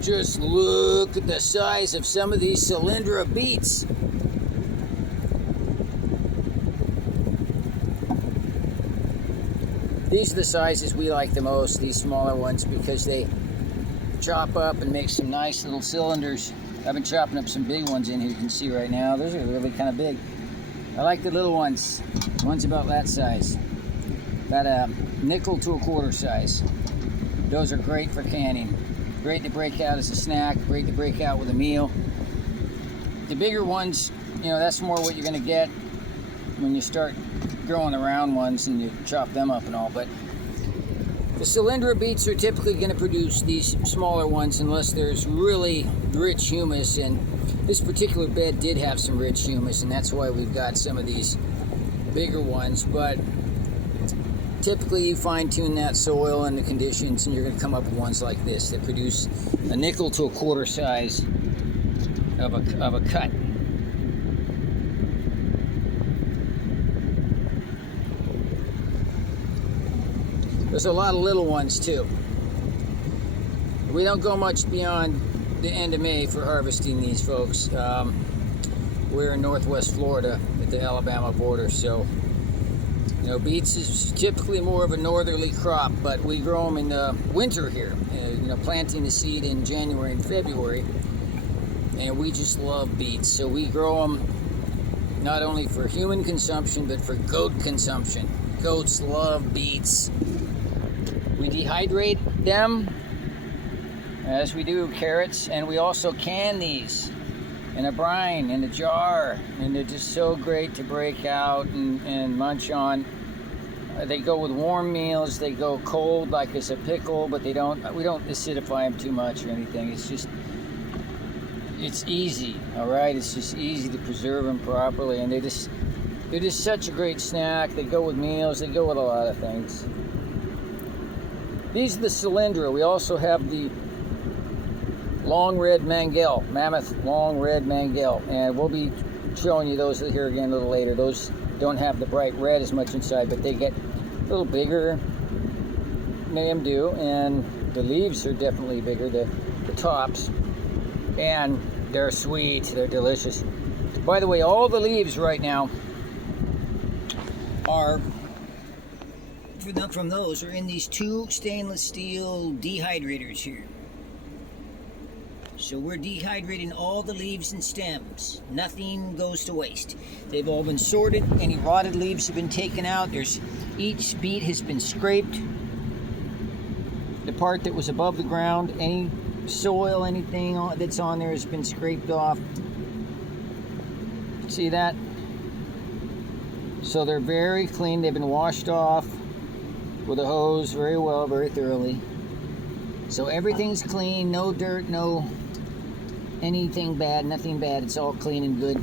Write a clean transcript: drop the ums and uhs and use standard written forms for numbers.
Just look at the size of some of these Cylindra beets. These are the sizes we like the most, these smaller ones, because they chop up and make some nice little cylinders. I've been chopping up some big ones in here, you can see right now. Those are really kind of big. I like the little ones. One's about that size. About a nickel to a quarter size. Those are great for canning. Great to break out as a snack, great to break out with a meal. The bigger ones, you know, that's more what you're gonna get when you start growing the round ones and you chop them up and all. But the Cylindra beets are typically gonna produce these smaller ones unless there's really rich humus, and this particular bed did have some rich humus, and that's why we've got some of these bigger ones. But typically you fine-tune that soil and the conditions, and you're going to come up with ones like this that produce a nickel to a quarter size of a cut. There's a lot of little ones too. We don't go much beyond the end of May for harvesting these, folks. We're in Northwest Florida at the Alabama border, so you know, beets is typically more of a northerly crop, but we grow them in the winter here. You know, planting the seed in January and February, and we just love beets. So we grow them not only for human consumption, but for goat consumption. Goats love beets. We dehydrate them, as we do carrots, and we also can these in a brine, in a jar, and they're just so great to break out and munch on. They go with warm meals, they go cold like as a pickle, but we don't acidify them too much or anything. It's easy, all right? It's just easy to preserve them properly, and they're just such a great snack. They go with meals, they go with a lot of things. These are the Cylindra. We also have the long red mangel, mammoth long red mangel, and we'll be showing you those here again a little later. Those don't have the bright red as much inside, but they get a little bigger than them do, and the leaves are definitely bigger, the tops, and they're sweet, they're delicious. By the way, all the leaves right now are from those are in these two stainless steel dehydrators here. So we're dehydrating all the leaves and stems. Nothing goes to waste. They've all been sorted. Any rotted leaves have been taken out. Each beet has been scraped. The part that was above the ground, any soil, anything that's on there has been scraped off. See that? So they're very clean. They've been washed off with a hose very well, very thoroughly. So everything's clean, no dirt, no anything bad, nothing bad. It's all clean and good.